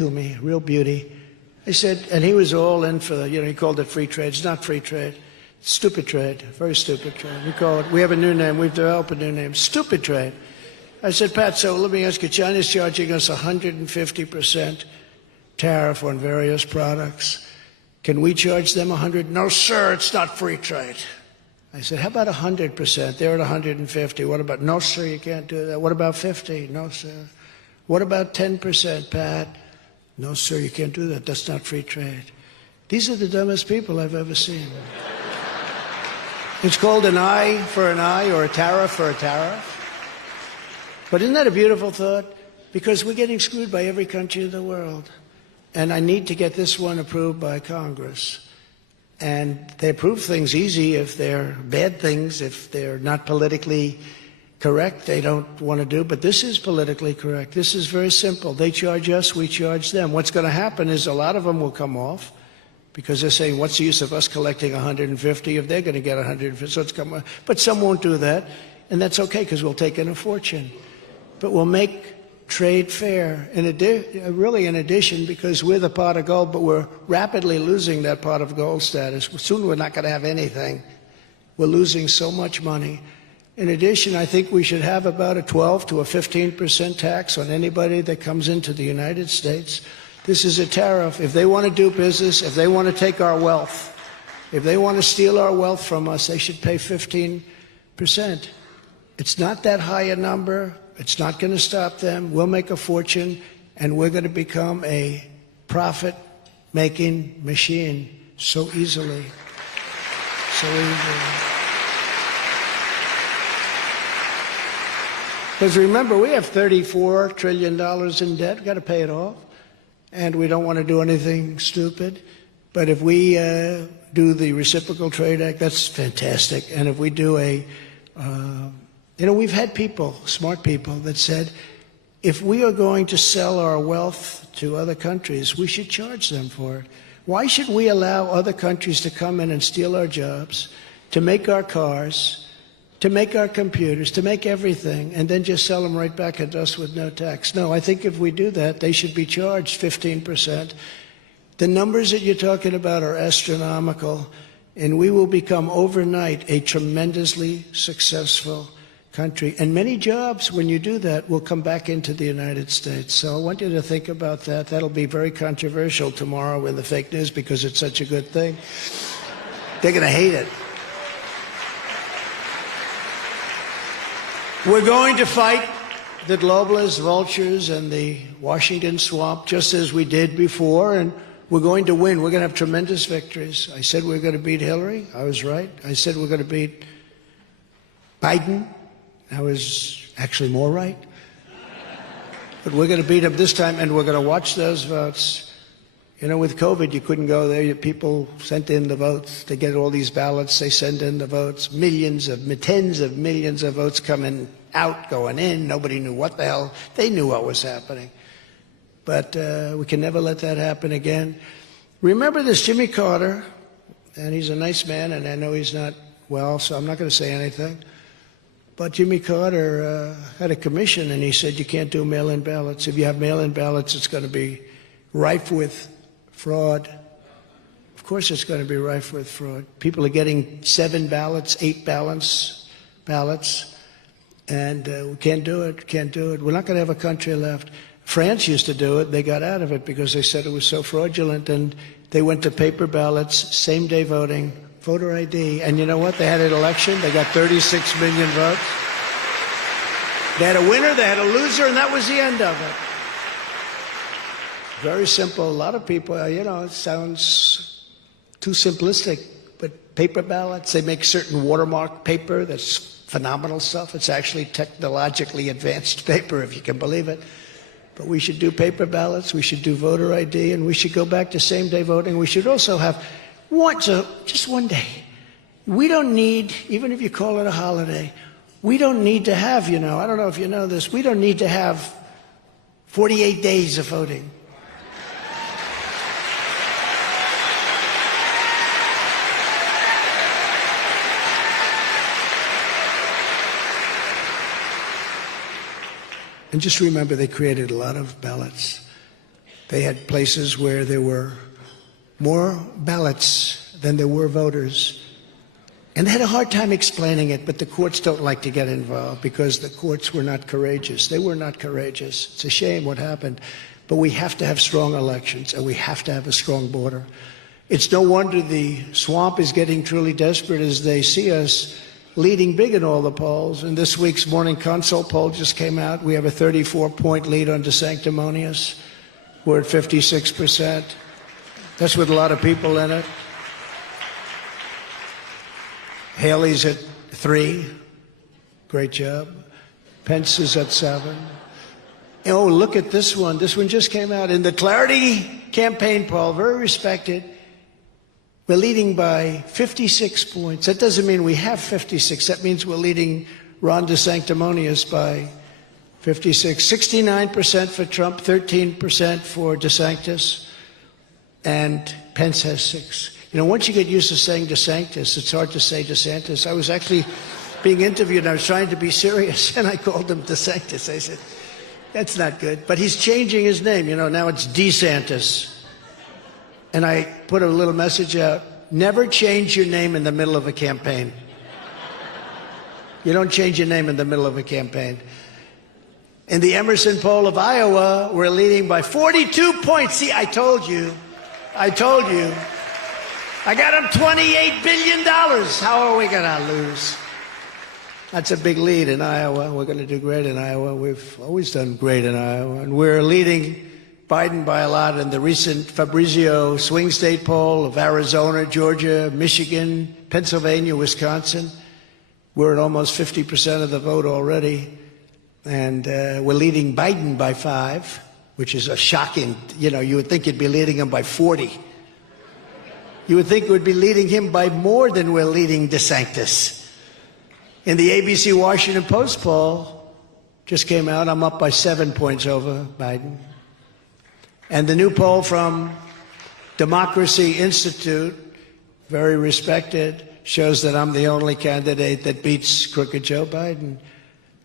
to me, real beauty. I said, and he was all in for the, he called it free trade. It's not free trade. It's stupid trade, very stupid trade. We have a new name. We've developed a new name, stupid trade. I said, Pat, so let me ask you, China's charging us 150% tariff on various products. Can we charge them 100? No, sir, it's not free trade. I said, how about 100%? They're at 150. What about, no, sir, you can't do that. What about 50? No, sir. What about 10%, Pat? No, sir, you can't do that. That's not free trade. These are the dumbest people I've ever seen. It's called an eye for an eye or a tariff for a tariff. But isn't that a beautiful thought? Because we're getting screwed by every country in the world. And I need to get this one approved by Congress. And they approve things easy if they're bad things, if they're not politically correct, they don't want to do. But this is politically correct. This is very simple. They charge us, we charge them. What's going to happen is a lot of them will come off because they're saying, what's the use of us collecting 150 if they're going to get 150? So it's come off. But some won't do that, and that's okay because we'll take in a fortune. But we'll make trade fair, really in addition, because we're the pot of gold, but we're rapidly losing that pot of gold status. Soon we're not going to have anything. We're losing so much money. In addition, I think we should have about a 12 to a 15% tax on anybody that comes into the United States. This is a tariff. If they want to do business, if they want to take our wealth, if they want to steal our wealth from us, they should pay 15%. It's not that high a number. It's not going to stop them. We'll make a fortune, and we're going to become a profit-making machine so easily. So easily. Because remember, we have $34 trillion in debt. We've got to pay it off. And we don't want to do anything stupid. But if we do the Reciprocal Trade Act, that's fantastic. And if we do we've had people, smart people, that said, if we are going to sell our wealth to other countries, we should charge them for it. Why should we allow other countries to come in and steal our jobs, to make our cars, to make our computers, to make everything, and then just sell them right back at us with no tax? No, I think if we do that, they should be charged 15%. The numbers that you're talking about are astronomical, and we will become overnight a tremendously successful country. And many jobs, when you do that, will come back into the United States. So I want you to think about that. That'll be very controversial tomorrow in the fake news because it's such a good thing. They're going to hate it. We're going to fight the globalists, vultures, and the Washington swamp just as we did before, and we're going to win. We're going to have tremendous victories. I said we're going to beat Hillary. I was right. I said we're going to beat Biden. I was actually more right. But we're going to beat him this time, and we're going to watch those votes. With COVID, you couldn't go there. People sent in the votes. They get all these ballots. They send in the votes. Tens of millions of votes coming out, going in. Nobody knew what the hell. They knew what was happening. But we can never let that happen again. Remember this Jimmy Carter, and he's a nice man, and I know he's not well, so I'm not going to say anything. But Jimmy Carter had a commission, and he said you can't do mail-in ballots. If you have mail-in ballots, it's going to be rife with fraud. Of course it's going to be rife with fraud. People are getting 7 ballots, 8 ballots, and we can't do it, can't do it. We're not going to have a country left. France used to do it. They got out of it because they said it was so fraudulent, and they went to paper ballots, same-day voting, voter ID. And you know what? They had an election. They got 36 million votes. They had a winner, they had a loser, and that was the end of it. Very simple. A lot of people, it sounds too simplistic, but paper ballots, they make certain watermark paper that's phenomenal stuff. It's actually technologically advanced paper, if you can believe it. But we should do paper ballots, we should do voter ID, and we should go back to same-day voting. We should also have just one day. We don't need, even if you call it a holiday, we don't need to have, I don't know if you know this, we don't need to have 48 days of voting. And just remember, they created a lot of ballots. They had places where there were more ballots than there were voters. And they had a hard time explaining it, but the courts don't like to get involved because the courts were not courageous. They were not courageous. It's a shame what happened. But we have to have strong elections, and we have to have a strong border. It's no wonder the swamp is getting truly desperate as they see us leading big in all the polls. And this week's Morning Consult poll just came out. We have a 34-point lead on DeSanctimonious. We're at 56%. That's with a lot of people in it. Haley's at 3. Great job. Pence is at 7. Oh, look at this one. This one just came out. In the Clarity campaign poll, very respected, we're leading by 56 points. That doesn't mean we have 56. That means we're leading Ron DeSanctimonious by 56. 69% for Trump, 13% for DeSantis, and Pence has 6. You know, once you get used to saying DeSantis, it's hard to say DeSantis. I was actually being interviewed, and I was trying to be serious, and I called him DeSantis. I said, that's not good. But he's changing his name. You know, now it's DeSantis. And I put a little message out, never change your name in the middle of a campaign. You don't change your name in the middle of a campaign. In the Emerson poll of Iowa, we're leading by 42 points. See, I told you. I told you. I got him $28 billion. How are we going to lose? That's a big lead in Iowa. We're going to do great in Iowa. We've always done great in Iowa. And we're leading Biden by a lot in the recent Fabrizio swing state poll of Arizona, Georgia, Michigan, Pennsylvania, Wisconsin. We're at almost 50% of the vote already. And we're leading Biden by 5, which is a shocking, you know, you would think you'd be leading him by 40. You would think we'd be leading him by more than we're leading DeSantis. In the ABC Washington Post poll, just came out, I'm up by 7 points over Biden. And the new poll from Democracy Institute, very respected, shows that I'm the only candidate that beats crooked Joe Biden.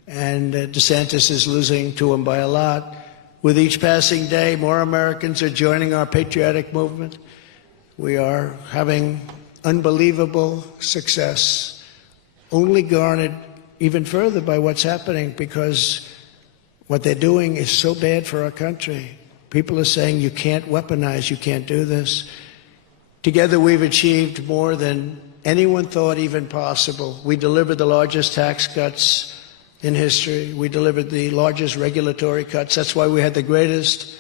And DeSantis is losing to him by a lot. With each passing day, more Americans are joining our patriotic movement. We are having unbelievable success, only garnered even further by what's happening, because what they're doing is so bad for our country. People are saying you can't weaponize, you can't do this. Together we've achieved more than anyone thought even possible. We delivered the largest tax cuts in history. We delivered the largest regulatory cuts. That's why we had the greatest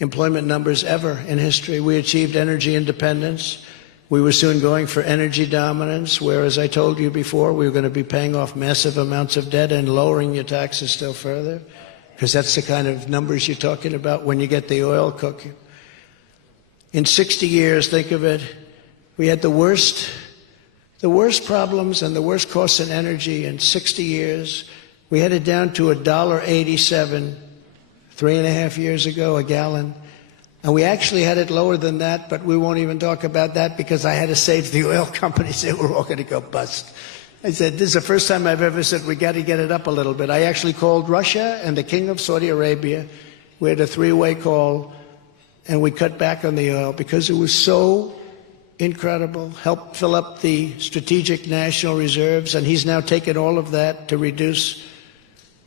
employment numbers ever in history. We achieved energy independence. We were soon going for energy dominance, where, as I told you before, we were going to be paying off massive amounts of debt and lowering your taxes still further, because that's the kind of numbers you're talking about when you get the oil cooking. In 60 years, think of it, we had the worst problems and the worst costs in energy in 60 years. We had it down to $1.87 3.5 years ago, a gallon. And we actually had it lower than that, but we won't even talk about that because I had to save the oil companies. They were all going to go bust. I said, this is the first time I've ever said we got to get it up a little bit. I actually called Russia and the King of Saudi Arabia. We had a 3-way call, and we cut back on the oil because it was so incredible. Helped fill up the strategic national reserves, and he's now taken all of that to reduce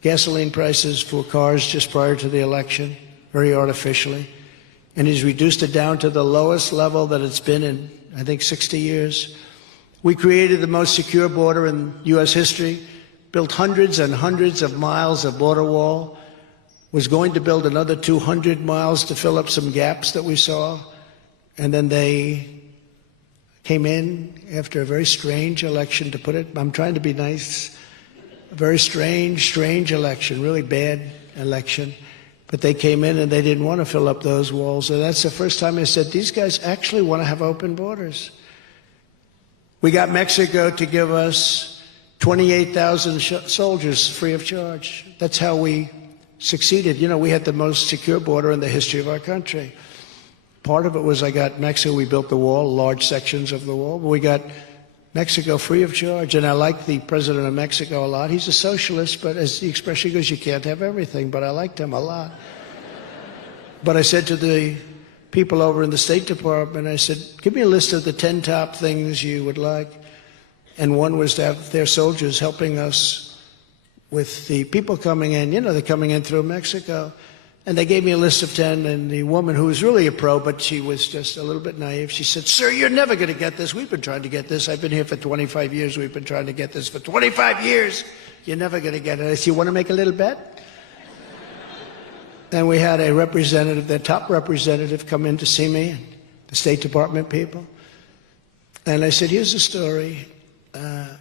gasoline prices for cars just prior to the election, very artificially. And he's reduced it down to the lowest level that it's been in, I think, 60 years. We created the most secure border in U.S. history, built hundreds and hundreds of miles of border wall, was going to build another 200 miles to fill up some gaps that we saw. And then they came in after a very strange election, to put it, I'm trying to be nice, a very strange election, really bad election. But they came in and they didn't want to fill up those walls. And that's the first time I said, these guys actually want to have open borders. We got Mexico to give us 28,000 soldiers free of charge. That's how we succeeded. You know, we had the most secure border in the history of our country. Part of it was I got Mexico, we built the wall, large sections of the wall, but we got Mexico free of charge. And I like the president of Mexico a lot. He's a socialist, but as the expression goes, you can't have everything, but I liked him a lot. But I said to the people over in the State Department, I said, give me a list of the 10 top things you would like. And one was to have their soldiers helping us with the people coming in. You know, they're coming in through Mexico. And they gave me a list of 10, and the woman, who was really a pro, but she was just a little bit naive, she said, sir, you're never going to get this. We've been trying to get this. I've been here for 25 years. We've been trying to get this for 25 years. You're never going to get it. I said, you want to make a little bet? And we had a representative, their top representative, come in to see me, the State Department people. And I said, here's the story.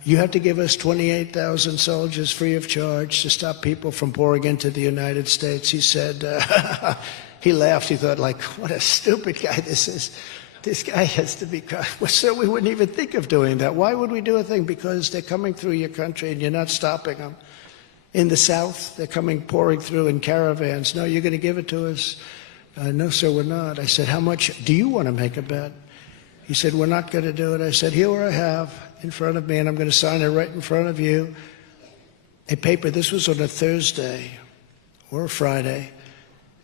You have to give us 28,000 soldiers free of charge to stop people from pouring into the United States. He said, he laughed. He thought, like, what a stupid guy this is. This guy has to be, well, sir, we wouldn't even think of doing that. Why would we do a thing? Because they're coming through your country and you're not stopping them. In the South, they're coming, pouring through in caravans. No, you're going to give it to us? No, sir, we're not. I said, how much do you want to make a bet? He said, we're not going to do it. I said, here I have in front of me, and I'm going to sign it right in front of you, a paper. This was on a Thursday or a Friday.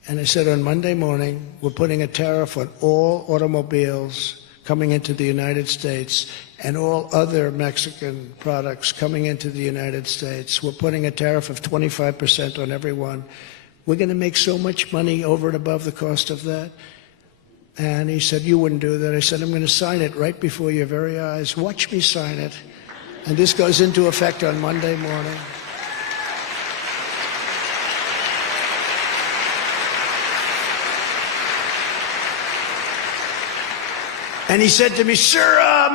And I said, on Monday morning, we're putting a tariff on all automobiles coming into the United States and all other Mexican products coming into the United States. We're putting a tariff of 25% on everyone. We're going to make so much money over and above the cost of that. And he said, you wouldn't do that. I said, I'm going to sign it right before your very eyes. Watch me sign it. And this goes into effect on Monday morning. And he said to me, sir,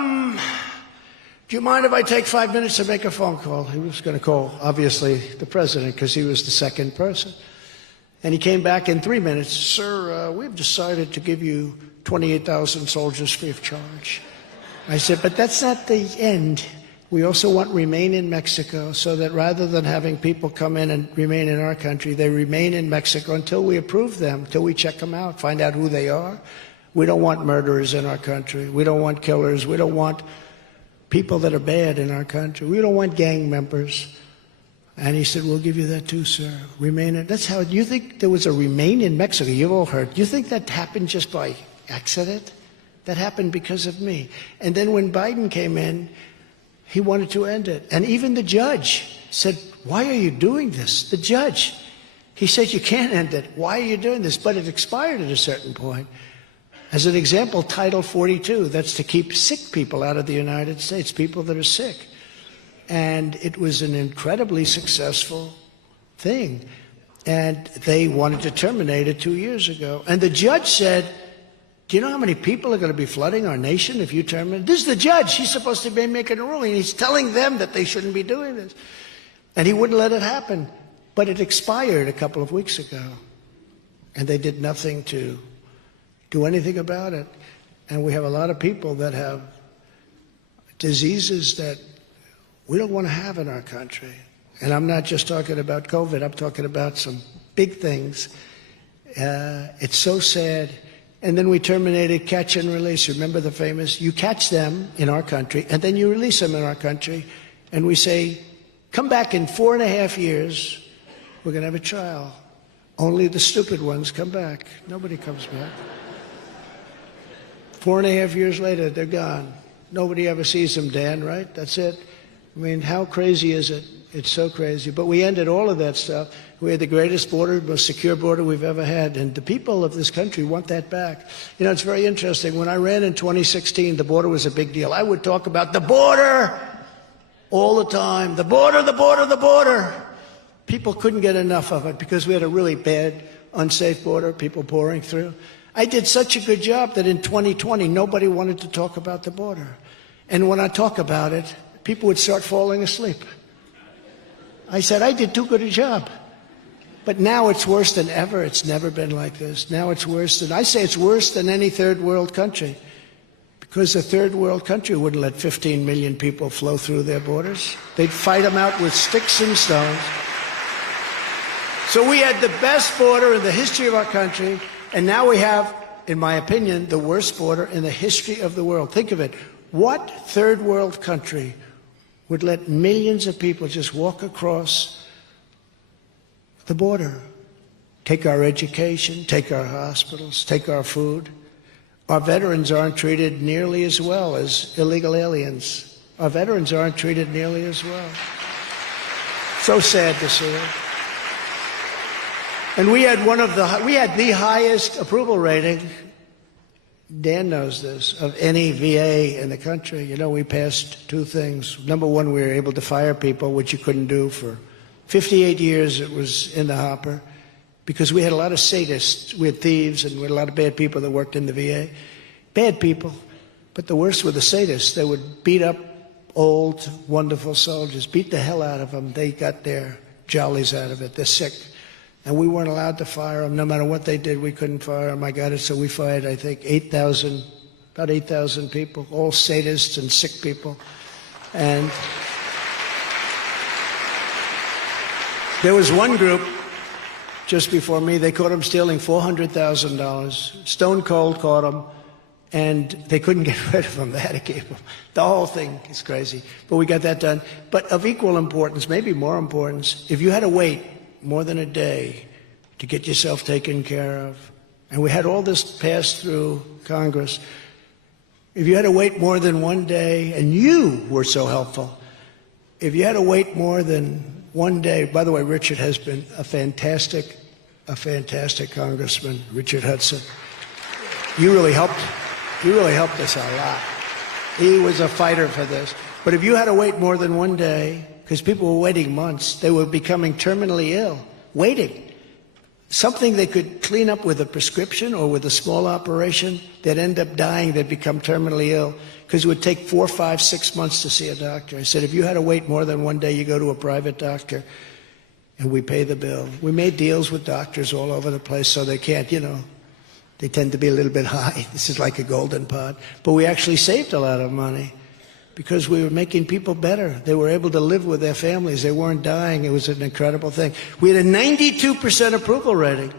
do you mind if I take 5 minutes to make a phone call? He was going to call, obviously, the president, because he was the second person. And he came back in 3 minutes. Sir, we've decided to give you 28,000 soldiers free of charge. I said, but that's not the end. We also want remain in Mexico, so that rather than having people come in and remain in our country, they remain in Mexico until we approve them, until we check them out, find out who they are. We don't want murderers in our country. We don't want killers. We don't want people that are bad in our country. We don't want gang members. And he said, we'll give you that too, sir. Remain in. That's how, you think there was a remain in Mexico? You've all heard. You think that happened just by accident? That happened because of me. And then when Biden came in, he wanted to end it. And even the judge said, why are you doing this? The judge. He said, you can't end it. Why are you doing this? But it expired at a certain point. As an example, Title 42, that's to keep sick people out of the United States, people that are sick. And it was an incredibly successful thing. And they wanted to terminate it 2 years ago. And the judge said, do you know how many people are going to be flooding our nation if you terminate? This is the judge. He's supposed to be making a ruling. He's telling them that they shouldn't be doing this. And he wouldn't let it happen. But it expired a couple of weeks ago. And they did nothing to do anything about it. And we have a lot of people that have diseases that we don't want to have in our country. And I'm not just talking about COVID. I'm talking about some big things. It's so sad. And then we terminated catch and release. Remember the famous, you catch them in our country, and then you release them in our country. And we say, come back in 4.5 years. We're going to have a trial. Only the stupid ones come back. Nobody comes back. 4.5 years later, they're gone. Nobody ever sees them, Dan, right? That's it. I mean, how crazy is it? It's so crazy. But we ended all of that stuff. We had the greatest border, most secure border we've ever had. And the people of this country want that back. You know, it's very interesting. When I ran in 2016, the border was a big deal. I would talk about the border all the time. The border, the border, the border. People couldn't get enough of it because we had a really bad, unsafe border, people pouring through. I did such a good job that in 2020, nobody wanted to talk about the border. And when I talk about it, people would start falling asleep. I said, I did too good a job. But now it's worse than ever. It's never been like this. Now it's worse than, I say it's worse than any third world country. Because a third world country wouldn't let 15 million people flow through their borders. They'd fight them out with sticks and stones. So we had the best border in the history of our country. And now we have, in my opinion, the worst border in the history of the world. Think of it. What third world country would let millions of people just walk across the border? take our education, take our hospitals, take our food. Our veterans aren't treated nearly as well as illegal aliens. Our veterans aren't treated nearly as well. So sad to see it. And we had the highest approval rating, Dan knows this, of any VA in the country. You know, we passed two things. Number one, we were able to fire people, which you couldn't do for 58 years. It was in the hopper because we had a lot of sadists. We had thieves and we had a lot of bad people that worked in the VA. Bad people, but the worst were the sadists. They would beat up old, wonderful soldiers, beat the hell out of them. They got their jollies out of it. They're sick. And we weren't allowed to fire them. No matter what they did, we couldn't fire them. I got it, so we fired, I think, about 8,000 people, all sadists and sick people. And there was one group just before me, they caught them stealing $400,000. Stone Cold caught them, and they couldn't get rid of them. They had to keep them. The whole thing is crazy. But we got that done. But of equal importance, maybe more importance, if you had to wait more than a day to get yourself taken care of, and we had all this passed through Congress, if you had to wait more than one day, and you were so helpful, if you had to wait more than one day, by the way, Richard has been a fantastic congressman, Richard Hudson. You really helped us a lot. He was a fighter for this. But if you had to wait more than one day, because people were waiting months, they were becoming terminally ill, waiting. Something they could clean up with a prescription or with a small operation, they'd end up dying, they'd become terminally ill, because it would take 4, 5, 6 months to see a doctor. I said, if you had to wait more than one day, you go to a private doctor, and we pay the bill. We made deals with doctors all over the place so they can't, they tend to be a little bit high. This is like a golden pot. But we actually saved a lot of money because we were making people better. They were able to live with their families. They weren't dying. It was an incredible thing. We had a 92% approval rating,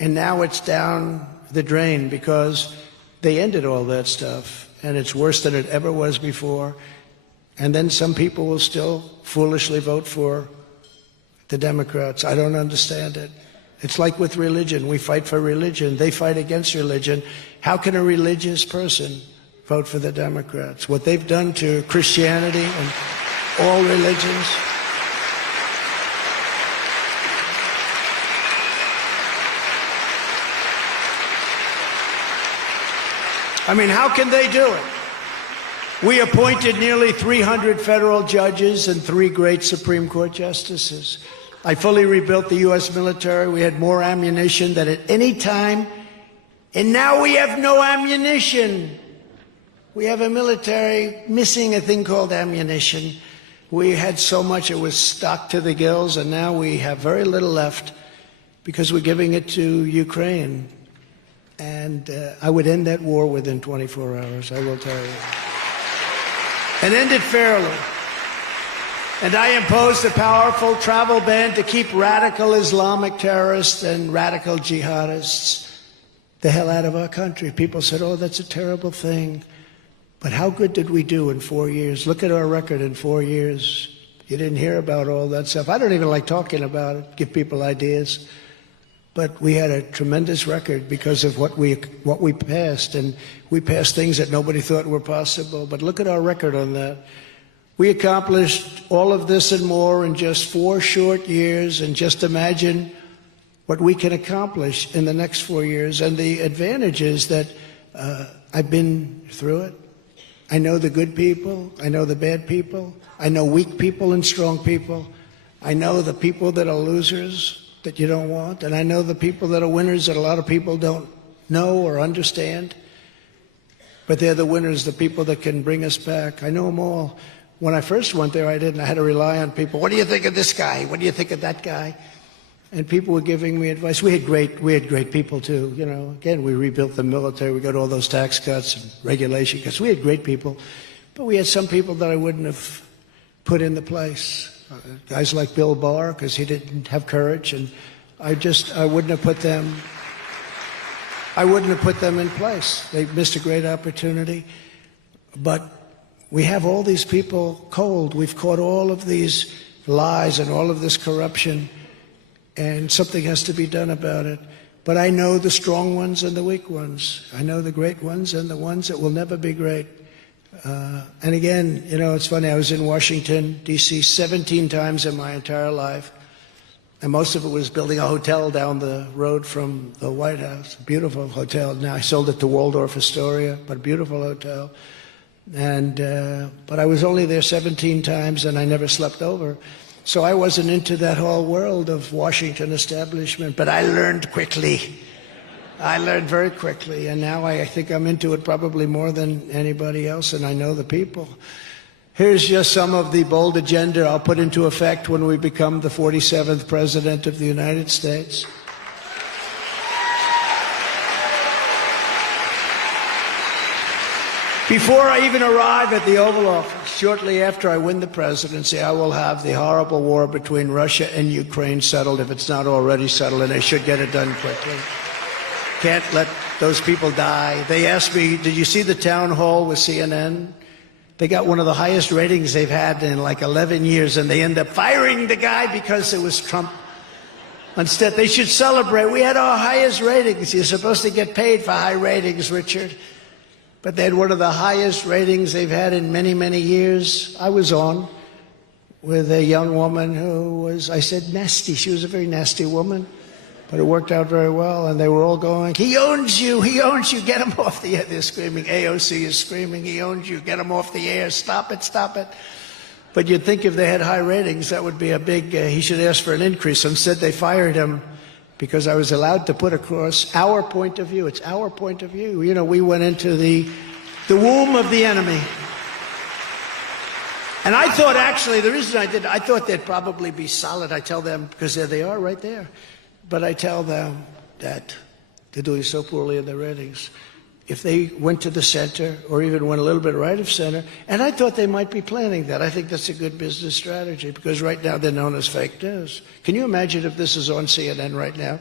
and now it's down the drain because they ended all that stuff, and it's worse than it ever was before. And then some people will still foolishly vote for the Democrats. I don't understand it. It's like with religion. We fight for religion. They fight against religion. How can a religious person vote for the Democrats? What they've done to Christianity and all religions. I mean, how can they do it? We appointed nearly 300 federal judges and 3 great Supreme Court justices. I fully rebuilt the U.S. military. We had more ammunition than at any time, and now we have no ammunition. We have a military missing a thing called ammunition. We had so much it was stocked to the gills, and now we have very little left because we're giving it to Ukraine. And I would end that war within 24 hours, I will tell you. And end it fairly. And I imposed a powerful travel ban to keep radical Islamic terrorists and radical jihadists the hell out of our country. People said, oh, that's a terrible thing. But how good did we do in 4 years? Look at our record in 4 years. You didn't hear about all that stuff. I don't even like talking about it, give people ideas. But we had a tremendous record because of what we passed. And we passed things that nobody thought were possible. But look at our record on that. We accomplished all of this and more in just 4 short years. And just imagine what we can accomplish in the next 4 years. And the advantage is that I've been through it. I know the good people. I know the bad people. I know weak people and strong people. I know the people that are losers that you don't want. And I know the people that are winners that a lot of people don't know or understand. But they're the winners, the people that can bring us back. I know them all. When I first went there, I didn't. I had to rely on people. What do you think of this guy? What do you think of that guy? And people were giving me advice. We had great people too. Again, we rebuilt the military. We got all those tax cuts and regulation cuts. We had great people, but we had some people that I wouldn't have put into place. Guys like Bill Barr, because he didn't have courage, and I wouldn't have put them. I wouldn't have put them in place. They missed a great opportunity. But we have all these people cold. We've caught all of these lies and all of this corruption. and something has to be done about it. But I know the strong ones and the weak ones. I know the great ones and the ones that will never be great. And again, you know, it's funny, I was in Washington, D.C. 17 times in my entire life. And most of it was building a hotel down the road from the White House. A beautiful hotel. Now I sold it to Waldorf Astoria, but a beautiful hotel. And but I was only there 17 times, and I never slept over. So I wasn't into that whole world of Washington establishment. But I learned quickly. I learned very quickly, and now I think I'm into it probably more than anybody else, and I know the people. Here's just some of the bold agenda I'll put into effect when we become the 47th President of the United States. Before I even arrive at the Oval Office, shortly after I win the presidency, I will have the horrible war between Russia and Ukraine settled, if it's not already settled, and they should get it done quickly. Can't let those people die. They asked me, did you see the town hall with CNN? They got one of the highest ratings they've had in like 11 years, and they end up firing the guy because it was Trump. Instead, they should celebrate. We had our highest ratings. You're supposed to get paid for high ratings, Richard. But they had one of the highest ratings they've had in many, many years. I was on with a young woman who was, I said, nasty. She was a very nasty woman. But it worked out very well, and they were all going, he owns you, get him off the air. They're screaming, AOC is screaming, he owns you, get him off the air, stop it, stop it. But you'd think if they had high ratings, that would be a big, he should ask for an increase. Instead, they fired him because I was allowed to put across our point of view. It's our point of view. You know, we went into the womb of the enemy. And I thought, actually, the reason I did, I thought they'd probably be solid. I tell them, because there they are right there. But I tell them that they're doing so poorly in their ratings. If they went to the center or even went a little bit right of center, and I thought they might be planning that. I think that's a good business strategy because right now they're known as fake news. Can you imagine if this is on CNN right now?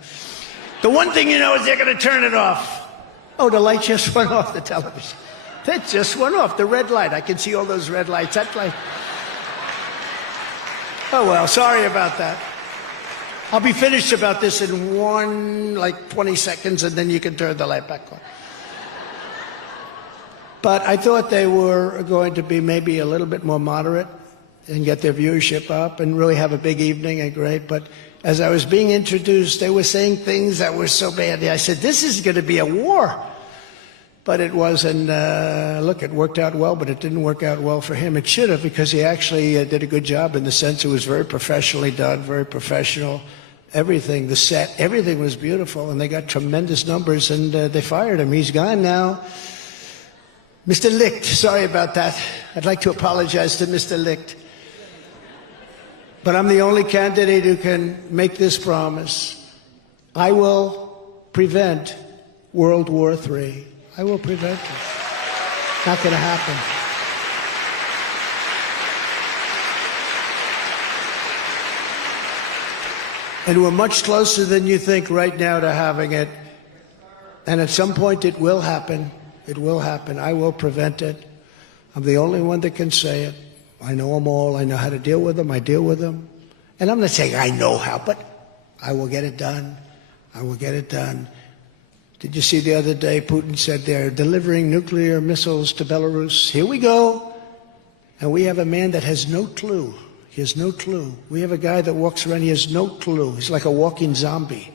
The one thing you know is they're going to turn it off. Oh, the light just went off the television. That just went off, the red light. I can see all those red lights. That light. Oh, well, sorry about that. I'll be finished about this in 20 seconds, and then you can turn the light back on. But I thought they were going to be maybe a little bit more moderate and get their viewership up and really have a big evening and great. But as I was being introduced, they were saying things that were so bad. I said, this is going to be a war. But it wasn't, look, it worked out well, but it didn't work out well for him. It should have, because he actually did a good job in the sense it was very professionally done, very professional. Everything, the set, everything was beautiful, and they got tremendous numbers, and they fired him. He's gone now. Mr. Licht, sorry about that. I'd like to apologize to Mr. Licht. But I'm the only candidate who can make this promise. I will prevent World War III. I will prevent it. Not going to happen. And we're much closer than you think right now to having it. And at some point it will happen. It will happen. I will prevent it. I'm the only one that can say it. I know them all. I know how to deal with them. I deal with them. And I'm not saying I know how, but I will get it done. I will get it done. Did you see the other day Putin said they're delivering nuclear missiles to Belarus? Here we go. And we have a man that has no clue. He has no clue. We have a guy that walks around, he has no clue. He's like a walking zombie.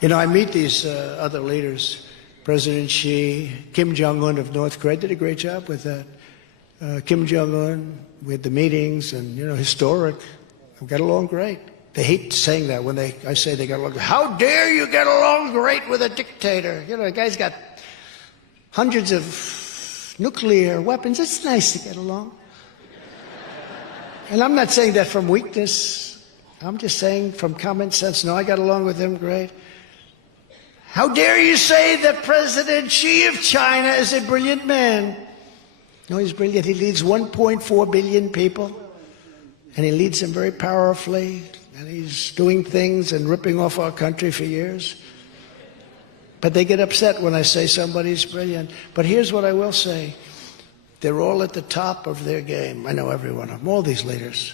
You know, I meet these other leaders. President Xi, Kim Jong-un of North Korea did a great job with that. Kim Jong-un, we had the meetings and, you know, historic. We got along great. They hate saying that when I say they got along. How dare you get along great with a dictator? You know, the guy's got hundreds of nuclear weapons. It's nice to get along. And I'm not saying that from weakness. I'm just saying from common sense. No, I got along with him great. How dare you say that President Xi of China is a brilliant man? No, he's brilliant. He leads 1.4 billion people. And he leads them very powerfully. And he's doing things and ripping off our country for years. But they get upset when I say somebody's brilliant. But here's what I will say. They're all at the top of their game. I know every one of them, all these leaders.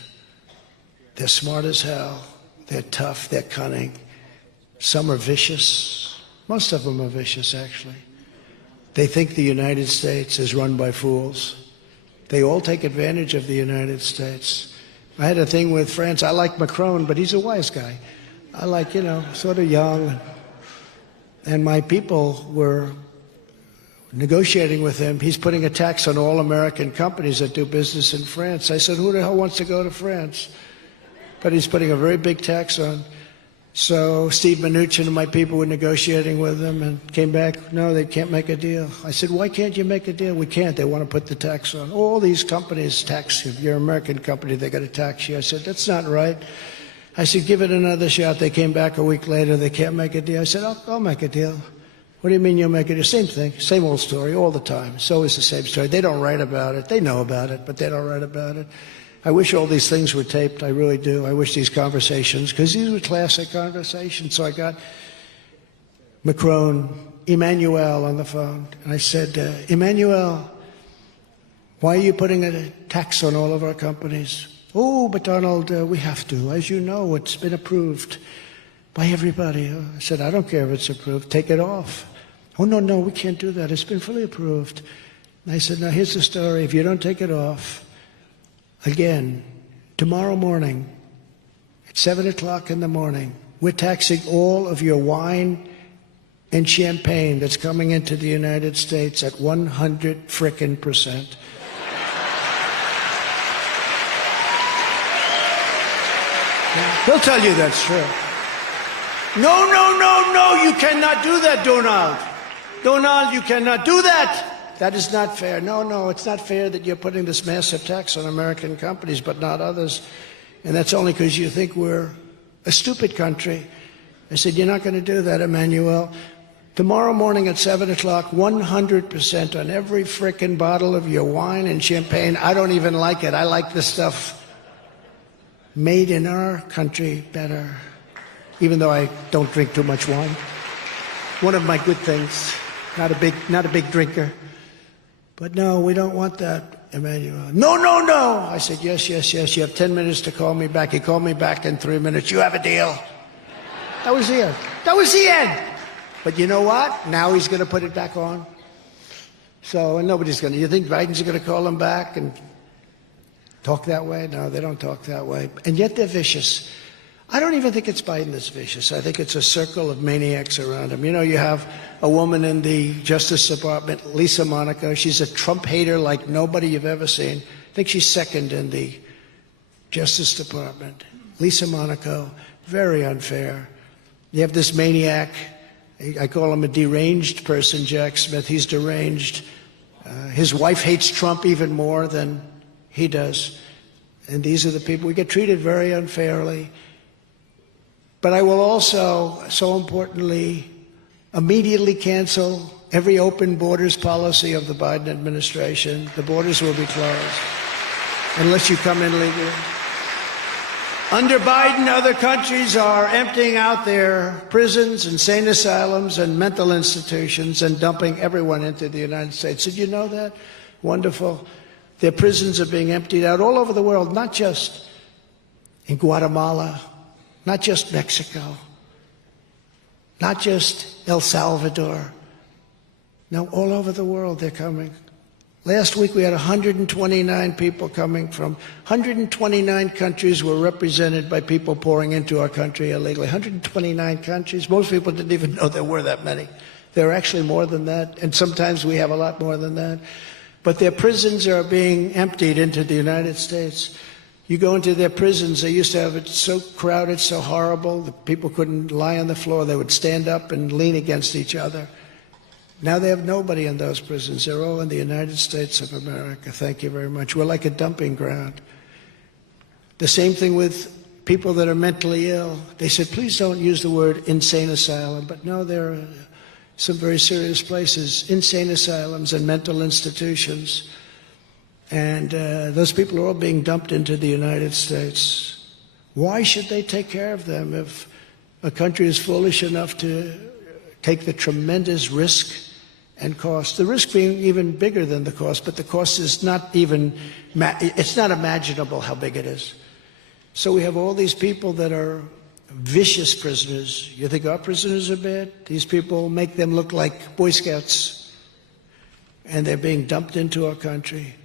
They're smart as hell. They're tough. They're cunning. Some are vicious. Most of them are vicious, actually. They think the United States is run by fools. They all take advantage of the United States. I had a thing with France. I like Macron, but he's a wise guy. I like, sort of young. And my people were negotiating with him. He's putting a tax on all American companies that do business in France. I said, who the hell wants to go to France? But he's putting a very big tax on. So Steve Mnuchin and my people were negotiating with him and came back, no, they can't make a deal. I said, why can't you make a deal? We can't. They want to put the tax on. All these companies tax you. If you're an American company, they got to tax you. I said, that's not right. I said, give it another shot. They came back a week later. They can't make a deal. I said, I'll make a deal. What do you mean you'll make a deal? Same thing, same old story all the time. It's always the same story. They don't write about it. They know about it, but they don't write about it. I wish all these things were taped. I really do. I wish these conversations, because these were classic conversations. So I got Macron, Emmanuel on the phone, and I said, Emmanuel, why are you putting a tax on all of our companies? Oh, but Donald, we have to. As you know, it's been approved by everybody. I said, I don't care if it's approved. Take it off. Oh, no, we can't do that. It's been fully approved. And I said, now here's the story. If you don't take it off, again, tomorrow morning, at 7 o'clock in the morning, we're taxing all of your wine and champagne that's coming into the United States at 100%. He'll tell you that's true. No, you cannot do that, Donald. Donald, you cannot do that. That is not fair. No, it's not fair that you're putting this massive tax on American companies, but not others. And that's only because you think we're a stupid country. I said, you're not going to do that, Emmanuel. Tomorrow morning at 7 o'clock, 100% on every frickin' bottle of your wine and champagne. I don't even like it. I like the stuff made in our country better, even though I don't drink too much wine. One of my good things. Not a big drinker. But no, we don't want that, Emmanuel. No. I said, yes. You have 10 minutes to call me back. He called me back in 3 minutes. You have a deal. That was the end. That was the end. But you know what? Now he's going to put it back on. So, and nobody's going to. You think Biden's going to call him back and talk that way? No, they don't talk that way. And yet they're vicious. I don't even think it's Biden that's vicious. I think it's a circle of maniacs around him. You have a woman in the Justice Department, Lisa Monaco. She's a Trump hater like nobody you've ever seen. I think she's second in the Justice Department. Lisa Monaco, very unfair. You have this maniac. I call him a deranged person, Jack Smith. He's deranged. His wife hates Trump even more than he does. And these are the people. We get treated very unfairly. But I will also, so importantly, immediately cancel every open borders policy of the Biden administration. The borders will be closed unless you come in legally. Under Biden, other countries are emptying out their prisons, insane asylums, and mental institutions and dumping everyone into the United States. Did you know that? Wonderful. Their prisons are being emptied out all over the world, not just in Guatemala, not just Mexico, not just El Salvador. No, all over the world they're coming. Last week we had 129 people coming from 129 countries were represented by people pouring into our country illegally. 129 countries. Most people didn't even know there were that many. There are actually more than that, and sometimes we have a lot more than that. But their prisons are being emptied into the United States. You go into their prisons, they used to have it so crowded, so horrible, that people couldn't lie on the floor. They would stand up and lean against each other. Now they have nobody in those prisons. They're all in the United States of America. Thank you very much. We're like a dumping ground. The same thing with people that are mentally ill. They said, please don't use the word insane asylum. But no, there are some very serious places, insane asylums and mental institutions. And those people are all being dumped into the United States. Why should they take care of them if a country is foolish enough to take the tremendous risk and cost? The risk being even bigger than the cost, but the cost is not even, it's not imaginable how big it is. So we have all these people that are vicious prisoners. You think our prisoners are bad? These people make them look like Boy Scouts, and they're being dumped into our country.